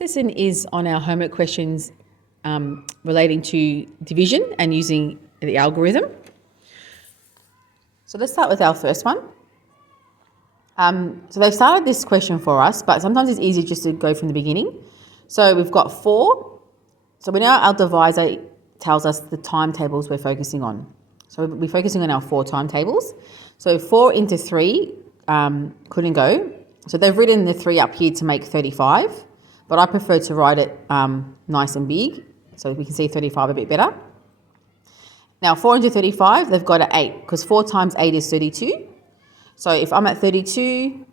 Lesson is on our homework questions relating to division and using the algorithm. So let's start with our first one. So they've started this question for us, but sometimes it's easier just to go from the beginning. So we've got 4. So we know our divisor tells us the timetables we're focusing on. So we're focusing on our 4 timetables. So 4 into 3 couldn't go. So they've written the 3 up here to make 35. But I prefer to write it nice and big so we can see 35 a bit better. Now 4 into 35, they've got an 8 because 4 times 8 is 32. So if I'm at 32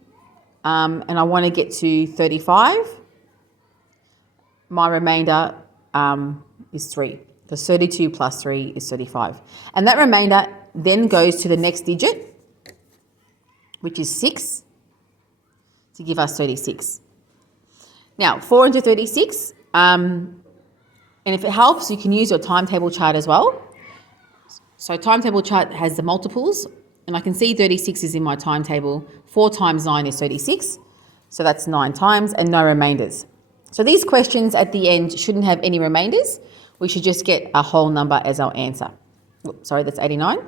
and I want to get to 35, my remainder is 3 because 32 plus 3 is 35. And that remainder then goes to the next digit, which is 6, to give us 36. Now, 4 into 36, and if it helps, you can use your timetable chart as well. So timetable chart has the multiples, and I can see 36 is in my timetable. 4 times 9 is 36, so that's 9 times, and no remainders. So these questions at the end shouldn't have any remainders. We should just get a whole number as our answer. Oops, sorry, that's 89.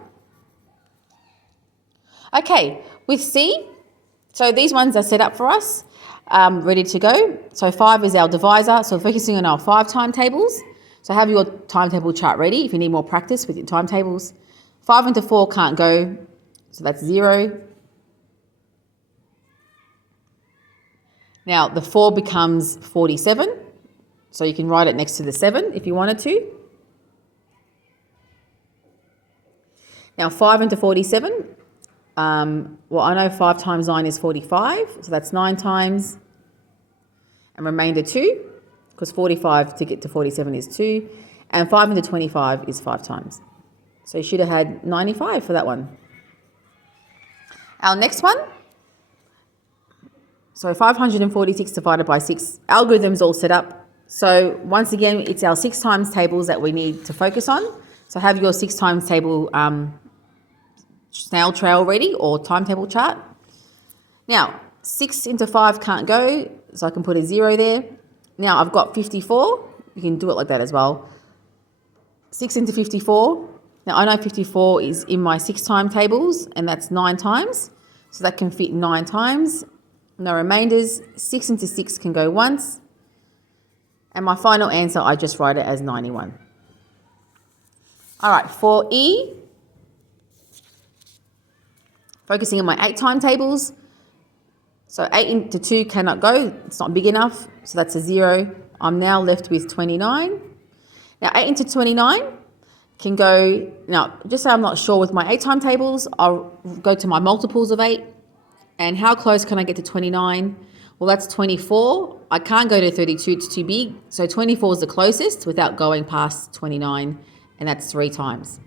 Okay, with C, so these ones are set up for us. Ready to go. So 5 is our divisor. So focusing on our 5 timetables. So have your timetable chart ready if you need more practice with your timetables. 5 into 4 can't go. So that's 0. Now the 4 becomes 47. So you can write it next to the 7 if you wanted to. Now 5 into 47. Well, I know 5 times 9 is 45, so that's 9 times, and remainder 2, because 45 to get to 47 is 2, and 5 into 25 is 5 times. So you should have had 95 for that one. Our next one, so 546 divided by 6, algorithm's all set up. So once again, it's our 6 times tables that we need to focus on. So have your 6 times table snail trail ready or timetable chart. Now 6 into 5 can't go, so I can put a 0 there. Now I've got 54. You can do it like that as well. 6 into 54. Now I know 54 is in my 6 timetables, and that's 9 times, so that can fit 9 times. No remainders. 6 into 6 can go once, and my final answer, I just write it as 91. All right, for E, focusing on my 8 timetables. So 8 into 2 cannot go. It's not big enough. So that's a 0. I'm now left with 29. Now 8 into 29 can go. Now, just so I'm not sure with my 8 timetables, I'll go to my multiples of 8. And how close can I get to 29? Well, that's 24. I can't go to 32. It's too big. So 24 is the closest without going past 29. And that's 3 times.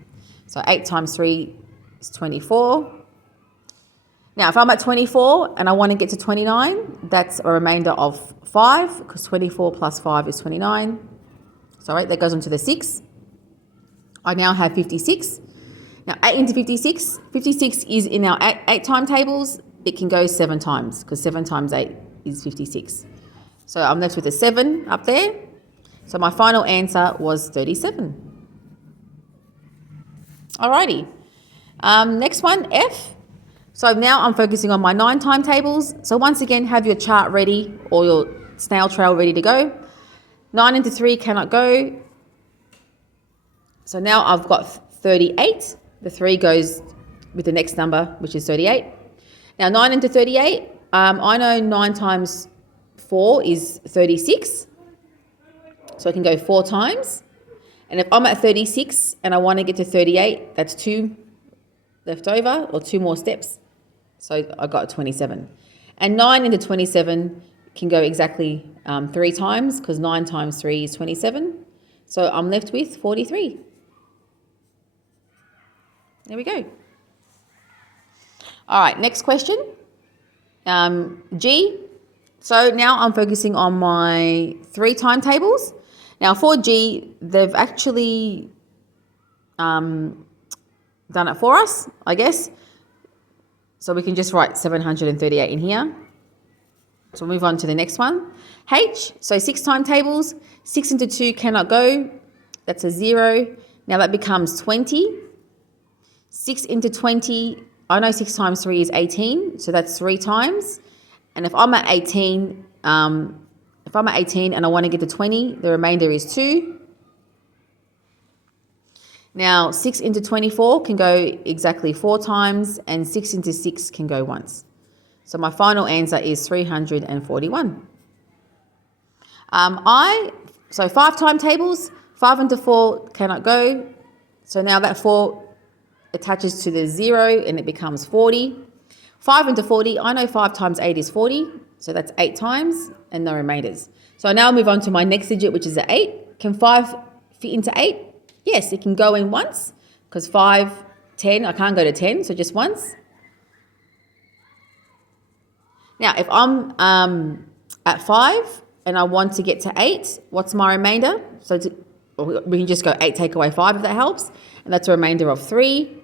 So 8 times 3 is 24. Now, if I'm at 24 and I want to get to 29, that's a remainder of 5, because 24 plus 5 is 29. Sorry, that goes on to the 6. I now have 56. Now, 8 into 56. 56 is in our 8 timetables. It can go 7 times, because 7 times 8 is 56. So I'm left with a 7 up there. So my final answer was 37. Alrighty. Next one, F. So now I'm focusing on my 9 timetables. So once again, have your chart ready or your snail trail ready to go. 9 into 3 cannot go. So now I've got 38. The 3 goes with the next number, which is 38. Now 9 into 38, I know 9 times 4 is 36. So I can go 4 times. And if I'm at 36 and I want to get to 38, that's 2 left over, or 2 more steps. So I got 27. And 9 into 27 can go exactly 3 times, because 9 times 3 is 27. So I'm left with 43. There we go. All right, next question. G. So now I'm focusing on my 3 timetables. Now for G, they've actually done it for us, I guess. So we can just write 738 in here. So we'll move on to the next one. H, so 6 timetables. 6 into 2 cannot go. That's a 0. Now that becomes 20. 6 into 20, I know 6 times 3 is 18, so that's 3 times. And if I'm at 18, and I want to get to 20, the remainder is 2. Now 6 into 24 can go exactly 4 times, and 6 into 6 can go once. So my final answer is 341. So 5 timetables, 5 into 4 cannot go. So now that 4 attaches to the 0 and it becomes 40. 5 into 40, I know 5 times 8 is 40. So that's 8 times and no remainders. So I now move on to my next digit, which is an 8. Can 5 fit into 8? Yes, it can go in once because 5, 10, I can't go to 10, so just once. Now, if I'm at 5 and I want to get to 8, what's my remainder? So we can just go 8 take away 5 if that helps. And that's a remainder of 3.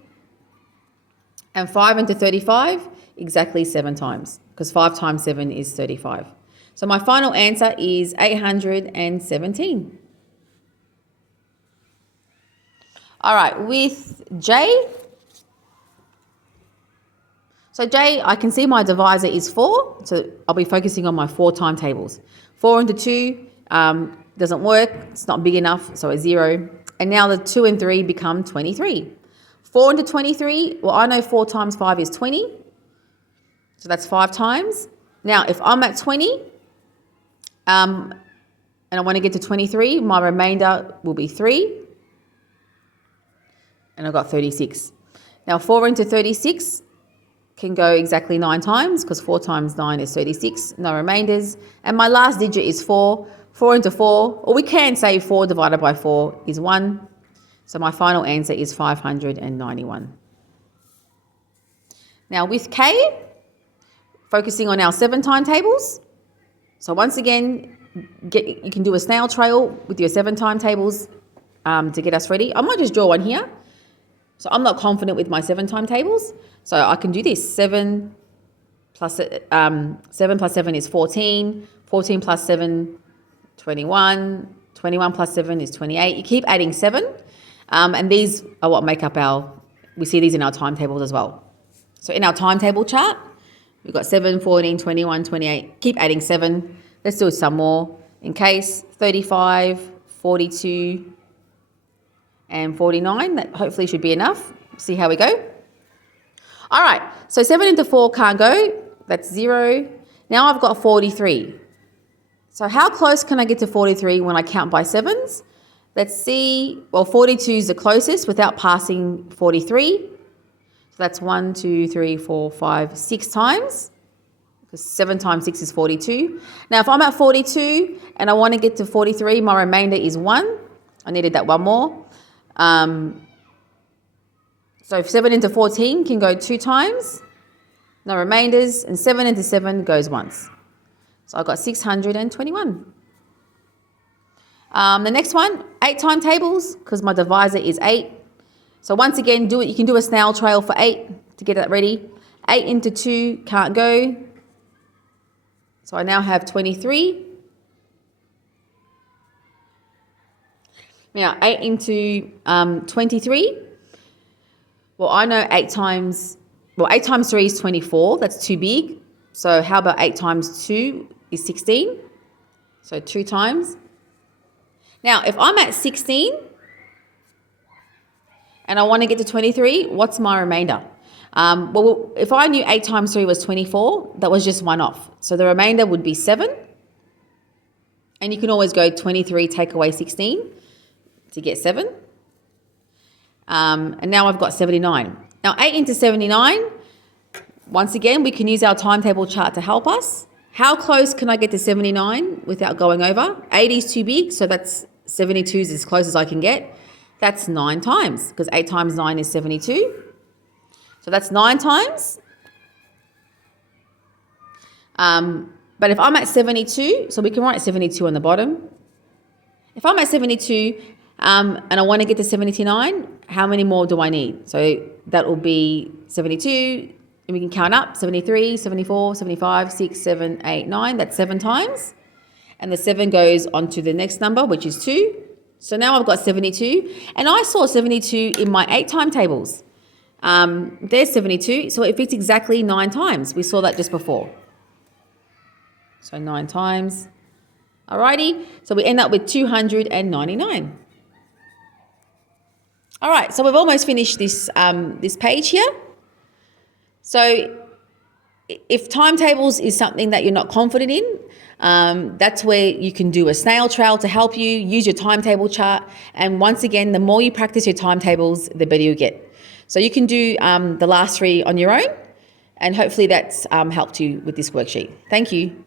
And 5 into 35, exactly 7 times, because 5 times 7 is 35. So my final answer is 817. All right, with J. So J, I can see my divisor is 4, so I'll be focusing on my 4 timetables. 4 into 2 doesn't work, it's not big enough, so a 0. And now the 2 and 3 become 23. 4 into 23, well, I know 4 times 5 is 20, so that's 5 times. Now, if I'm at 20 and I want to get to 23, my remainder will be 3, and I've got 36. Now, 4 into 36 can go exactly 9 times because 4 times 9 is 36, no remainders. And my last digit is 4. 4 into 4, or we can say 4 divided by 4 is 1. So my final answer is 591. Now with K, focusing on our 7 timetables. So once again, you can do a snail trail with your 7 timetables to get us ready. I might just draw one here. So I'm not confident with my 7 timetables. So I can do this. 7 plus 7 is 14. 14 plus 7, 21. 21 plus 7 is 28. You keep adding 7. And these are what make up we see these in our timetables as well. So in our timetable chart, we've got 7, 14, 21, 28. Keep adding 7. Let's do some more. In case 35, 42, and 49. That hopefully should be enough. See how we go. All right, so 7 into 4 can't go. That's 0. Now I've got 43. So how close can I get to 43 when I count by 7s? Let's see. Well, 42 is the closest without passing 43. So that's 1, 2, 3, 4, 5, 6 times. Because 7 times 6 is 42. Now, if I'm at 42 and I want to get to 43, my remainder is 1. I needed that one more. So 7 into 14 can go 2 times. No remainders. And 7 into 7 goes once. So I've got 621. The next one, 8 timetables, because my divisor is 8. So once again, you can do a snail trail for 8 to get that ready. 8 into 2 can't go. So I now have 23. Now 8 into 23. Well, I know 8 times 3 is 24. That's too big. So how about 8 times 2 is 16. So 2 times. Now, if I'm at 16 and I want to get to 23, what's my remainder? Well, if I knew 8 times 3 was 24, that was just one off. So the remainder would be 7. And you can always go 23, take away 16 to get 7. And now I've got 79. Now 8 into 79, once again, we can use our timetable chart to help us. How close can I get to 79 without going over? 80 is too big, so that's 72 is as close as I can get. That's 9 times, because 8 times 9 is 72. So that's 9 times. But if I'm at 72, so we can write 72 on the bottom. If I'm at 72 and I want to get to 79, how many more do I need? So that will be 72 And we can count up, 73, 74, 75, 6, 7, 8, 9. That's 7 times. And the 7 goes on to the next number, which is 2. So now I've got 72. And I saw 72 in my 8 timetables. There's 72. So it fits exactly 9 times. We saw that just before. So 9 times. Alrighty. So we end up with 299. All right. So we've almost finished this, this page here. So if timetables is something that you're not confident in, that's where you can do a snail trail to help you. Use your timetable chart. And once again, the more you practice your timetables, the better you get. So you can do the last 3 on your own. And hopefully that's helped you with this worksheet. Thank you.